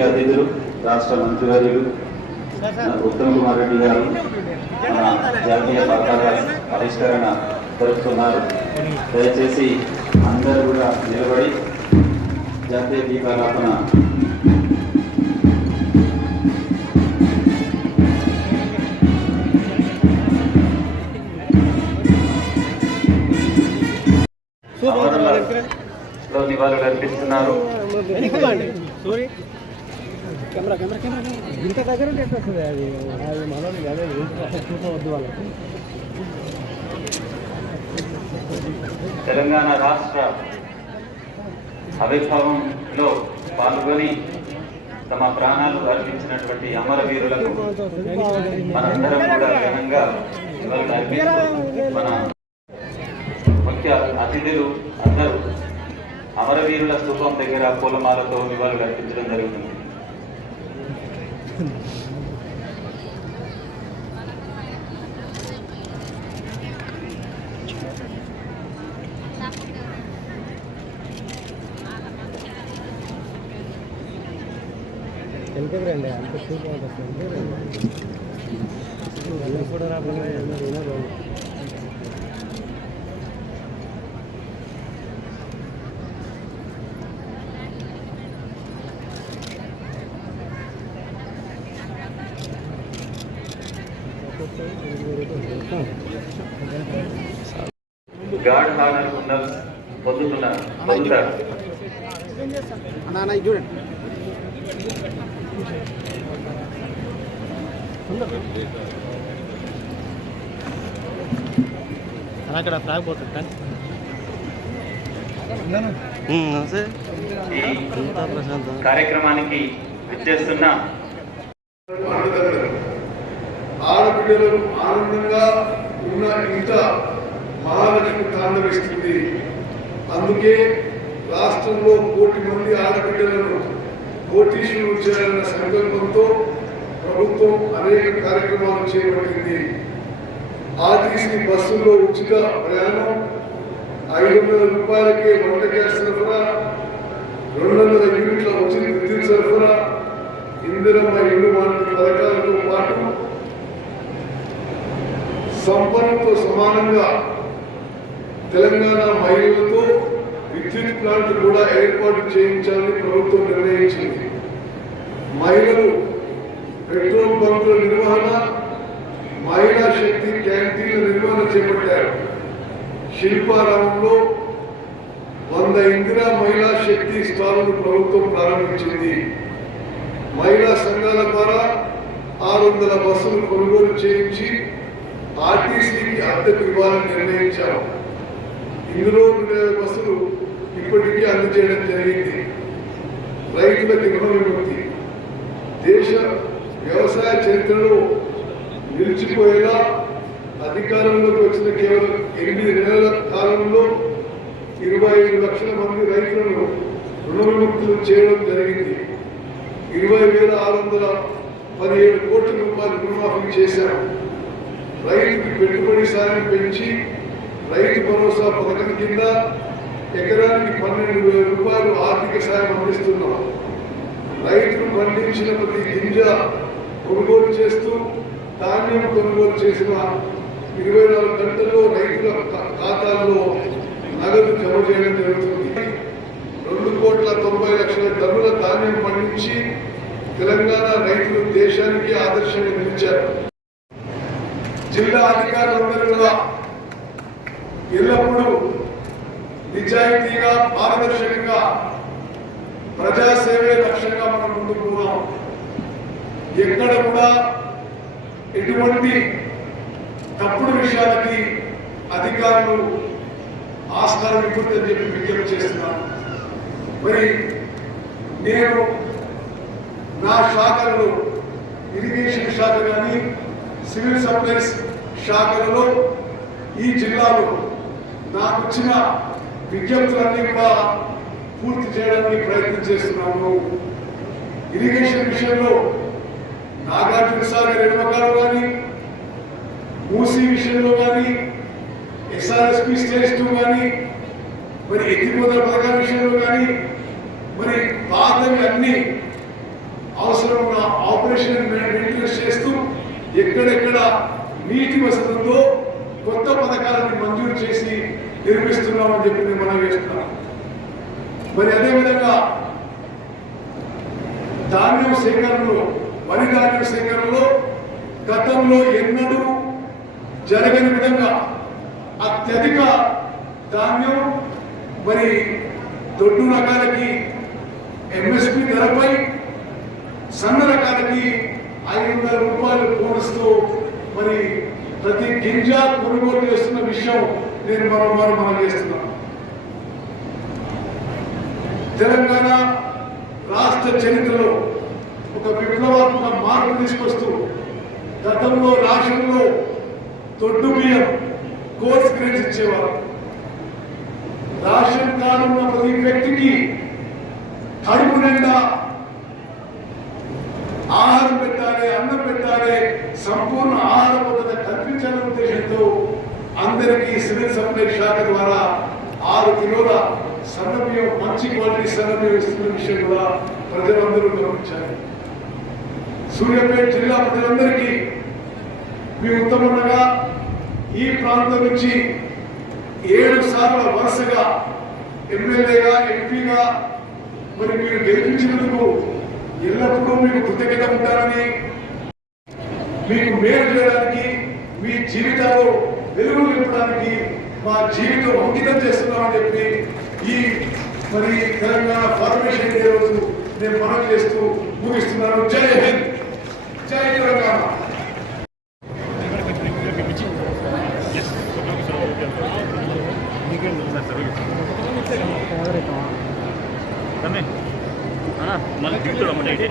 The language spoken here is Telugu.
ముఖ్య అతిథులు రాష్ట్ర మంత్రివర్యులు ఉత్తమ్ కుమార్ రెడ్డి గారు మన జాతీయ పతాక ఆవిష్కరణ జరుపుతున్నారు దయచేసి అందరూ కూడా నిలబడి జాతీయ అమరులలో నివాళులు అర్పిస్తున్నారు. కెమెరా కెమెరా కెమెరా ఇంత దగ్గర ఉంటే ఎట్లా వస్తుంది? అది అది మనం అదే చూపవద్దు వాళ్ళకి. తెలంగాణ రాష్ట్ర ఆవిర్భావంలో పాల్గొని తమ ప్రాణాలు అర్పించినటువంటి అమరవీరులకు మనందరం కూడా ఘనంగా మన ముఖ్య అతిథులు అందరూ అమరవీరుల స్థూపం దగ్గర పూలమాలతో నివాళులు అర్పించడం జరుగుతుంది. వెనకకి రండి అంత చూపు వస్తుంది కూడా గాడ్ హానర్ పొందుతున్నారు పొందుతారు. చూడండి అక్కడ ఫ్లాగ్ పోతుంది కానీ కార్యక్రమానికి విచ్చేస్తున్నా ఆడపిల్లలు ఆనందంగా ఉన్న ఇంత మహాలక్ష్మి తాండవిస్తుంది అందుకే రాష్ట్రంలో కోటి మంది ఆడపిల్లలను కోటీశ్వరులు చేయాలన్న సంకల్పంతో ప్రభుత్వం అనేక కార్యక్రమాలు చేపట్టింది. ఆర్టీసీ బస్సుల్లో ఉచిత ప్రయాణం ఐదు వందల రూపాయలకే వంట గ్యాస్ సరఫరా రెండు వందల యూనిట్ల ఉచిత విద్యుత్ సరఫరా ఇందిరమ్మ ఇల్లు సంపన్నుతో సమానంగా తెలంగాణ మహిళలతో విద్యుత్ ప్లాంట్ కూడా ఏర్పాటు చేయించాలని ప్రభుత్వం నిర్ణయించింది. మహిళలు పెట్రోల్ బంకుల నిర్వహణ మహిళా శక్తి క్యాంటీన్ల నిర్వహణ చేపట్టారు. శిల్పారామంలో వంద ఇందిరా మహిళా శక్తి స్థానాలను ప్రభుత్వం ప్రారంభించింది. మహిళా సంఘాల ద్వారా ఆరు వందల బస్సులు కొనుగోలు చేయించి ఆర్టీసీకి అద్దెకు ఇవ్వాలని నిర్ణయించారు. ఇందులో బస్సులు ఇప్పటికీ అందజేయడం జరిగింది. రైతులకు రుణ విముక్తి. దేశ వ్యవసాయ చరిత్రలో నిలిచిపోయేలా అధికారంలోకి వచ్చిన కేవలం ఎనిమిది నెలల కాలంలో ఇరవై ఐదు లక్షల మంది రైతులను రుణవిముక్తులు చేయడం జరిగింది. ఇరవై వేల ఆరు వందల పదిహేడు కోట్ల రూపాయలు రుణమాఫీ చేశారు. రైతుకి పెట్టుబడి సాయం పెంచి రైతు భరోసా పథకం కింద ఎకరానికి పన్నెండు వేల రూపాయలు ఆర్థిక సాయం అందిస్తున్నాం. రైతులు పండించిన ప్రతి గింజ కొనుగోలు చేస్తూ ధాన్యం కొనుగోలు చేసిన ఇరవై నాలుగు గంటల్లో రైతుల ఖాతాల్లో నగదు జమ చేయడం జరుగుతుంది. రెండు కోట్ల తొంభై లక్షల టన్నుల ధాన్యం పండించి తెలంగాణ రైతులు దేశానికి ఆదర్శంగా నిలిచారు. అధికారులందరూ కూడా ఎల్లప్పుడూ నిజాయితీగా పారదర్శకంగా ప్రజాసేవే లక్ష్యంగా మనం ముందుకు పోదాం. ఎక్కడ కూడా ఎటువంటి తప్పుడు విషయాలకి అధికారులు ఆస్కారం ఇవ్వద్దని చెప్పి విజ్ఞప్తి చేస్తున్నాను మరి నేను నా శాఖలు ఇరిగేషన్ శాఖ కానీ సివిల్ సప్లైస్ శాఖలలో ఈ జిల్లాలో నాకు వచ్చిన విజ్ఞప్తులన్నీ కూడా పూర్తి చేయడానికి ప్రయత్నం చేస్తున్నాము ఇరిగేషన్ విషయంలో నాగార్జున సాగర్ ఎడమకాలు కానీ మూసీ విషయంలో కానీ ఎస్ఆర్ఎస్పి స్టేజ్ టూ కానీ మరి ఎత్తిపోతల పథకాల విషయంలో కానీ మరి పాతవి అన్నీ అవసరం ఉన్న ఆపరేషన్ మెయింటెనెన్స్ చేస్తూ ఎక్కడెక్కడ నీటి వసతి కొత్త పథకాలను మంజూరు చేసి నిర్మిస్తున్నామని చెప్పి నేను మనం చేస్తున్నాను. మరి అదేవిధంగా ధాన్యం సేకరణలో వరి ధాన్యం సేకరణలో గతంలో ఎన్నడూ జరగని విధంగా అత్యధిక ధాన్యం మరి దొడ్డు రకాలకి ఎంఎస్పి ధరపై సన్న రకాలకి ఐదు వందల రూపాయలు బోనస్తో మరి ప్రతి గింజ కొనుగోలు చేస్తున్న విషయం నేను మరోమారు మనం చేస్తున్నాను తెలంగాణ రాష్ట్ర చరిత్రలో ఒక విప్లవాత్మక మార్పు తీసుకొస్తూ గతంలో రాష్ట్రంలో దొడ్డు బియ్యం కోర్స్ గ్రేడ్స్ ఇచ్చేవారు. రాష్ట్రం కార్డు ఉన్న ప్రతి వ్యక్తికి కడుపు నిండా ఆహారం పెట్టాలి అన్నం పెట్టాలి సంపూర్ణ ఆహార భద్రత కల్పించాలనే ఉద్దేశంతో అందరికీ సివిల్ సప్లై శాఖ ద్వారా ఆరు కిలోల సన్నబియ్యం మంచి క్వాలిటీ సన్నబియ్యం ఇస్తున్న విషయం కూడా ప్రజలందరూ గమనించారు సూర్యాపేట జిల్లా ప్రజలందరికీ మీ ఉత్తమంగా ఈ ప్రాంతం నుంచి ఏడు సార్లు వరుసగా ఎమ్మెల్యేగా ఎంపీగా మరి మీరు గెలిపించినందుకు ఎల్లప్పుడూ మీకు కృతజ్ఞత ఉంటారని మీకు మేలు చేయడానికి మీ జీవితాలు వెలుగులు నింపడానికి మా జీవితం అంకితం చేస్తున్నామని చెప్పి ఈ మరి తెలంగాణ ఫార్మేషన్ డే రోజు నేను మనం చేస్తూ ముగిస్తున్నాను. జై హింద్. జై తెలంగాణ. మళ్ళీ అందరూ అందరూ